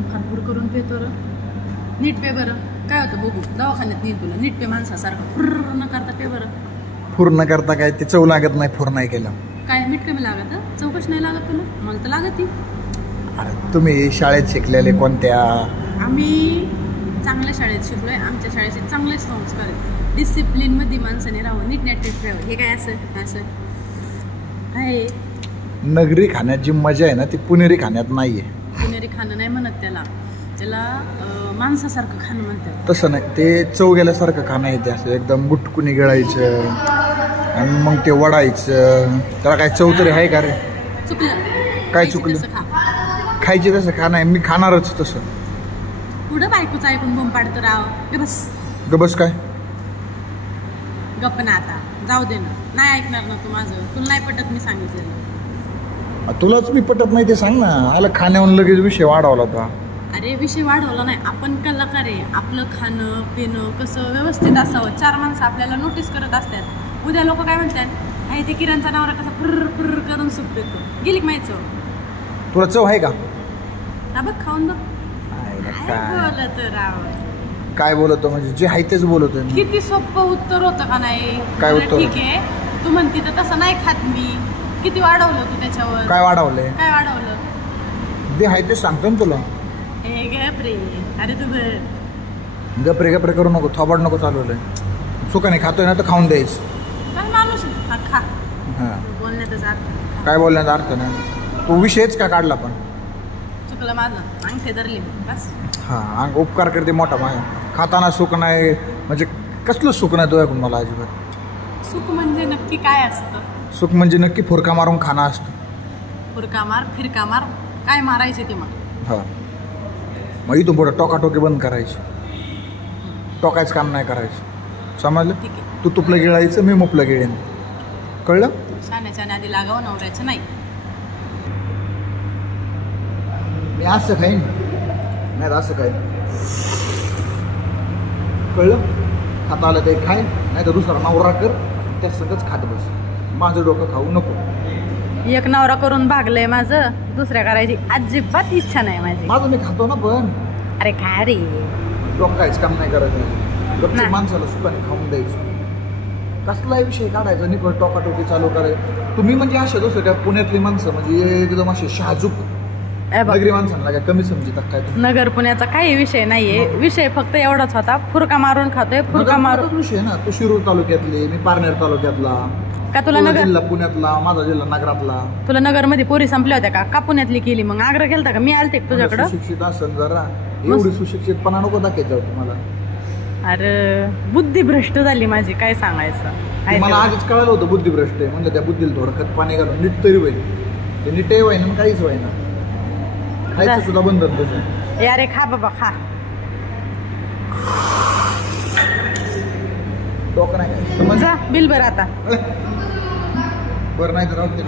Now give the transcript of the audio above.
फारफूर करून पेतो र. नीट पे बरं. काय होतं बघू दवाखान्यात नेईन तुला. नीट पे माणसासारखं फुर्र न करता पे बरं. पूर्ण करता काय ते चव लागत नाही फुर नाही केलं. काय मीठ कमी लागत? चौकश नाही लागत तुला? मला तर लागत ती. अरे तुम्ही शाळेत शिकलेले कोणत्या? आम्ही चांगल्या शाळेत शिकलोय. आमच्या शाळेचे चांगले संस्कार आहेत. डिसिप्लिन मध्ये माणसाने राहावं, नीटनेटके राहावं. हे काय असं आहे? नगरी खाण्यात जी मजा आहे ना ती पुणेरी खाण्यात नाहीये. पुणेरी खाणं नाही म्हणत त्याला. माणसासारखं खाणं म्हणतात. तसं नाही, ते चव गेल्यासारखं खाणं येते. असं एकदम गुटकुनी गिळायचं आणि मग ते वडायचं. त्याला काय चव तरी आहे का रे? चुकलं. काय चुकलं? खायचे तसं खा. नाही मी खाणारच तसं. पुढं बायकोचं ऐकून बोंब पाडतो राव. गबस. गबस काय? गप्प ना आता. जाऊ दे ना. नाही ऐकणार ना तू माझं. तुला नाही पटत मी सांगितलेलं. तुलाच मी पटत नाही ते सांग ना. आला खाण्यावरून लगेच विषय वाढवला होता. अरे विषय वाढवला नाही. आपण कलाकार आहे. आपलं खाणं पिणं कसं व्यवस्थित असावं. 4 माणसं आपल्याला नोटीस करत असतात. उद्या लोक काय म्हणतात, अरे ते किरणचा नवरा कसा फुर्र फुर्र करून सुट देतो. गेली का माहिती चव? तुला चव आहे का? हा बघ खाऊन बघ. बोलत राव. काय बोलतो म्हणजे जे आहे तेच बोलतोय. किती सोपं उत्तर होतं का नाही? काय उत्तर? ठीक आहे तू म्हणती तर तसं नाही खात मी. किती वाढवलं तू त्याच्यावर? काय वाढवलंय? काय वाढवलं? जे आहे ते सांगतो ना तुला. हे गप्रे. अरे तू गपरे गपरे करू नको. थोबाड नको चालवलंय. सुखाने खातोय ना तर खाऊन द्यायचं. काय माणूस खा. हां बोलण्यातच अर्थ. काय बोलण्याचा अर्थ नाही. तो विषयच का काढला पण? चुकलं माझं. अंगठे धरले बस. हां उपकार करते मोठा माझ्या. खाताना सुख नाही म्हणजे कसलं सुख नाही तो ऐकून मला अजिबात. सुख म्हणजे नक्की काय असतं? सुख म्हणजे नक्की फुरका मारून खाणं असतं. फुरका मार फिरका मार काय मारायचे ते मार. हां मग इथून पुढं टोकाटोकी बंद करायची. टोकायचं काम नाही करायचं. समजलं? ठीक आहे. तू तुपलं गिळायचं मी मुपलं गिळेन. कळलं? शाण्याच्या नादी लागावं नवऱ्याचं नाही. मी असं खाईन नाही असं खाईन. कळलं? खाता आलं ते खाय नाही तर दुसरा नवरा कर त्या सगळंच खात बस. माझं डोकं खाऊ नको. एक नवरा करून भागलंय माझं. दुसऱ्या करायची अजिबात इच्छा नाही माझी. माझं मी खातो ना पण. अरे काय रे डोकं काहीच काम नाही करायचं. गपचूप माणसाला सुखाने खाऊन द्यायचं. कसलाही विषय काढायचा नाही पण टोकाटोकी चालू करायचं. तुम्ही म्हणजे असे दुसरं त्या पुण्यातली माणसं म्हणजे एकदम असे शाहजूक नगरी माणसांना काय कमी समजतात काय? नगर पुण्याचा काही विषय नाहीये. विषय फक्त एवढाच होता. फुरका मारून खातोय. फुरका मारून विषय ना. तू शिरूर तालुक्यातले मी पारनेर तालुक्यातला. का तुला नगर जिल्हा पुण्यातला माझा जिल्हा नगरातला. तुला नगर मध्ये पोरी संपल्या होत्या का पुण्यातली केली? मग आग्रह केलता का? मी आलते तुझ्याकडं. सुशिक्षित असेल जरा. एवढी सुशिक्षितपणा नको दाखवायचं तुम्हाला. अरे बुद्धिभ्रष्ट झाली माझी. काय सांगायचं? मला आधीच कळालं होतं बुद्धिभ्रष्ट आहे. म्हणजे त्या बुद्धीला थोडं खत पाणी घालून नीट तरी होईल. ते नीटही होईना काहीच होईना. खायचं सुद्धा बंद तुझं. यारे खा बाबा खा. डोकं नाही समज. बिल भर आता. बरं नाही तर राहू दे.